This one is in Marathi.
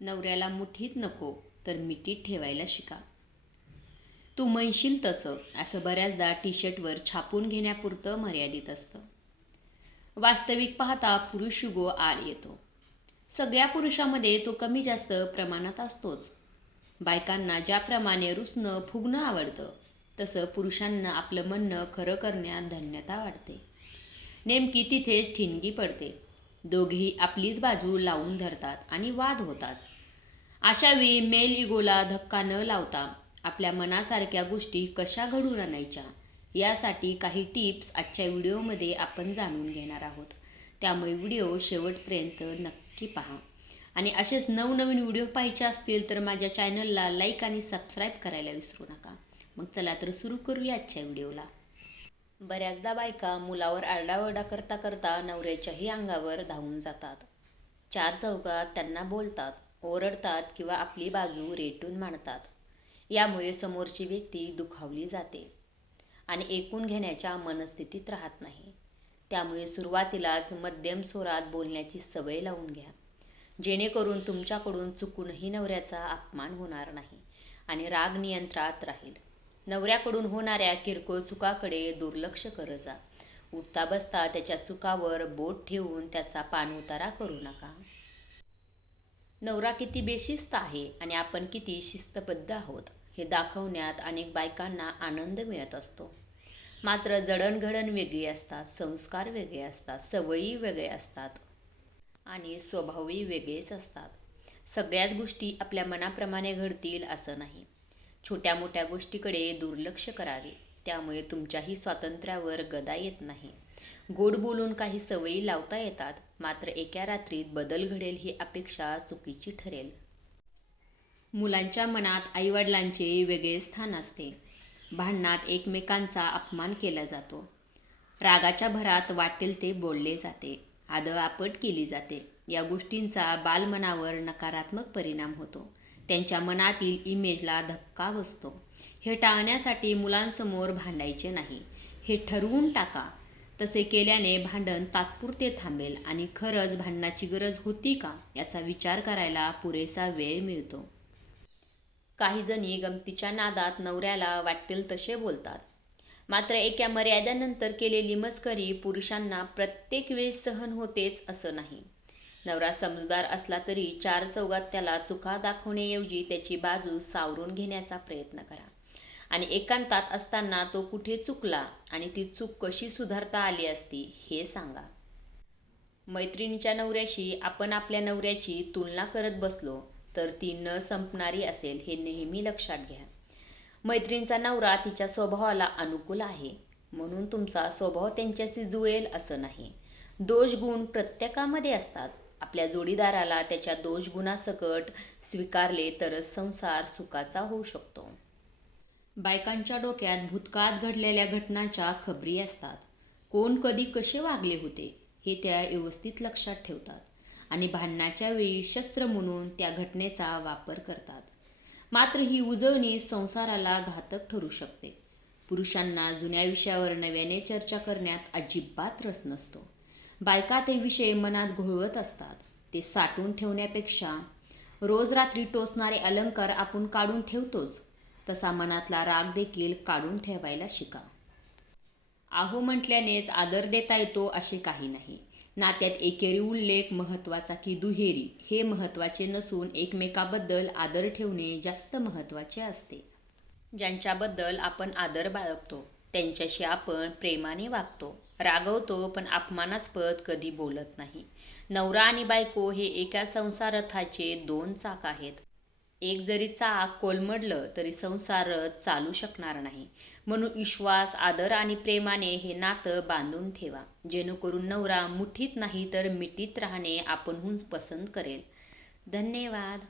नवऱ्याला मुठीत नको तर मिठीत ठेवायला शिका. तू म्हणशील तसं असं बऱ्याचदा टी शर्टवर छापून घेण्यापुरतं मर्यादित असतं. वास्तविक पाहता पुरुष युगो आड येतो. सगळ्या पुरुषामध्ये तो कमी जास्त प्रमाणात असतोच. बायकांना ज्याप्रमाणे रुसणं फुगणं आवडतं तसं पुरुषांना आपलं म्हणणं खरं करण्यात धन्यता वाटते. नेमकी तिथेच ठिणगी पडते. दोघेही आपलीच बाजू लावून धरतात आणि वाद होतात. अशावेळी मेल इगोला धक्का न लावता आपल्या मनासारख्या गोष्टी कशा घडून आणायच्या यासाठी काही टिप्स आजच्या व्हिडिओमध्ये आपण जाणून घेणार आहोत. त्यामुळे व्हिडिओ शेवटपर्यंत नक्की पहा. आणि असेच नवनवीन व्हिडिओ पाहायचे असतील तर माझ्या चॅनलला लाईक आणि सबस्क्राईब करायला विसरू नका. मग चला तर सुरू करूया आजच्या व्हिडिओला. बऱ्याचदा बायका मुलावर आरडाओरडा करता करता नवऱ्याच्याही अंगावर धावून जातात. चार चौकात त्यांना बोलतात. ओरडतात किंवा आपली बाजू रेटून मांडतात. यामुळे समोरची व्यक्ती दुखावली जाते आणि ऐकून घेण्याच्या मनस्थितीत राहत नाही. त्यामुळे सुरुवातीलाच मध्यम स्वरात बोलण्याची सवय लावून घ्या. जेणेकरून तुमच्याकडून चुकूनही नवऱ्याचा अपमान होणार नाही आणि राग नियंत्रणात राहील. नवऱ्याकडून होणाऱ्या किरकोळ चुकाकडे दुर्लक्ष करत जा उठता बसता त्याच्या चुकावर बोट ठेवून त्याचा पाणउतारा करू नका. नवरा किती बेशिस्त आहे आणि आपण किती शिस्तबद्ध आहोत हे दाखवण्यात अनेक बायकांना आनंद मिळत असतो. मात्र जडणघडण वेगळी असतात संस्कार वेगळे असतात सवयी वेगळे असतात आणि स्वभावही वेगळेच असतात. सगळ्याच गोष्टी आपल्या मनाप्रमाणे घडतील असं नाही. छोट्या मोठ्या गोष्टीकडे दुर्लक्ष करावे त्यामुळे तुमच्याही स्वातंत्र्यावर गदा येत नाही. गोड बोलून काही सवयी लावता येतात मात्र एका रात्रीत बदल घडेल ही अपेक्षा चुकीची ठरेल. मुलांच्या मनात आईवडिलांचे वेगळे स्थान असते. भांडणात एकमेकांचा अपमान केला जातो. रागाच्या भरात वाटेल ते बोलले जाते. आदळआपट केली जाते. या गोष्टींचा बालमनावर नकारात्मक परिणाम होतो. त्यांच्या मनातील इमेजला धक्का बसतो. हे टाळण्यासाठी मुलांसमोर भांडायचे नाही. हे ठरवून टाका. तसे केल्याने भांडण तात्पुरते थांबेल आणि खरंच भांडणाची गरज होती का याचा विचार करायला पुरेसा वेळ मिळतो. काही जणी गमतीच्या नादात नवऱ्याला वाटतील तसे बोलतात. मात्र एका मर्यादेनंतर केलेली मस्करी पुरुषांना प्रत्येक वेळेस सहन होतेच असं नाही. नवरा समजदार असला तरी चार चौघात त्याला चुका दाखवण्याऐवजी त्याची बाजू सावरून घेण्याचा प्रयत्न करा. आणि एकांतात असताना तो कुठे चुकला आणि ती चूक कशी सुधारता आली असती हे सांगा. मैत्रिणीच्या नवऱ्याशी आपण आपल्या नवऱ्याची तुलना करत बसलो तर ती न संपणारी असेल हे नेहमी लक्षात घ्या. मैत्रिणीचा नवरा तिच्या स्वभावाला अनुकूल आहे म्हणून तुमचा स्वभाव त्यांच्याशी जुळेल असं नाही. दोष गुण प्रत्येकामध्ये असतात. आपल्या जोडीदाराला त्याच्या दोषगुणासकट स्वीकारले तरच संसार सुखाचा होऊ शकतो. बायकांच्या डोक्यात भूतकाळात घडलेल्या घटनांच्या खबरी असतात. कोण कधी कसे वागले होते हे त्या व्यवस्थित लक्षात ठेवतात आणि भांडणाच्या वेळी शस्त्र म्हणून त्या घटनेचा वापर करतात. मात्र ही उजळणी संसाराला घातक ठरू शकते. पुरुषांना जुन्या विषयावर नव्याने चर्चा करण्यात अजिबात रस नसतो. बायका ते विषय मनात घोळवत असतात. ते साठवून ठेवण्यापेक्षा रोज रात्री टोचणारे अलंकार आपण काढून ठेवतोच. तसा मनातला राग देखील काढून ठेवायला शिका. आहो म्हटल्यानेच आदर देता येतो असे काही नाही. नात्यात एकेरी उल्लेख महत्त्वाचा की दुहेरी हे महत्त्वाचे नसून एकमेकाबद्दल आदर ठेवणे जास्त महत्त्वाचे असते. ज्यांच्याबद्दल आपण आदर बाळगतो त्यांच्याशी आपण प्रेमाने वागतो रागवतो पण अपमानास्पद कधी बोलत नाही. नवरा आणि बायको हे एका संसारथाचे दोन चाक आहेत. एक जरी चाक कोलमडलं तरी संसार चालू शकणार नाही. म्हणून विश्वास आदर आणि प्रेमाने हे नातं बांधून ठेवा. जेणेकरून नवरा मुठीत नाही तर मिठीत राहणे आपणहून पसंत करेल. धन्यवाद.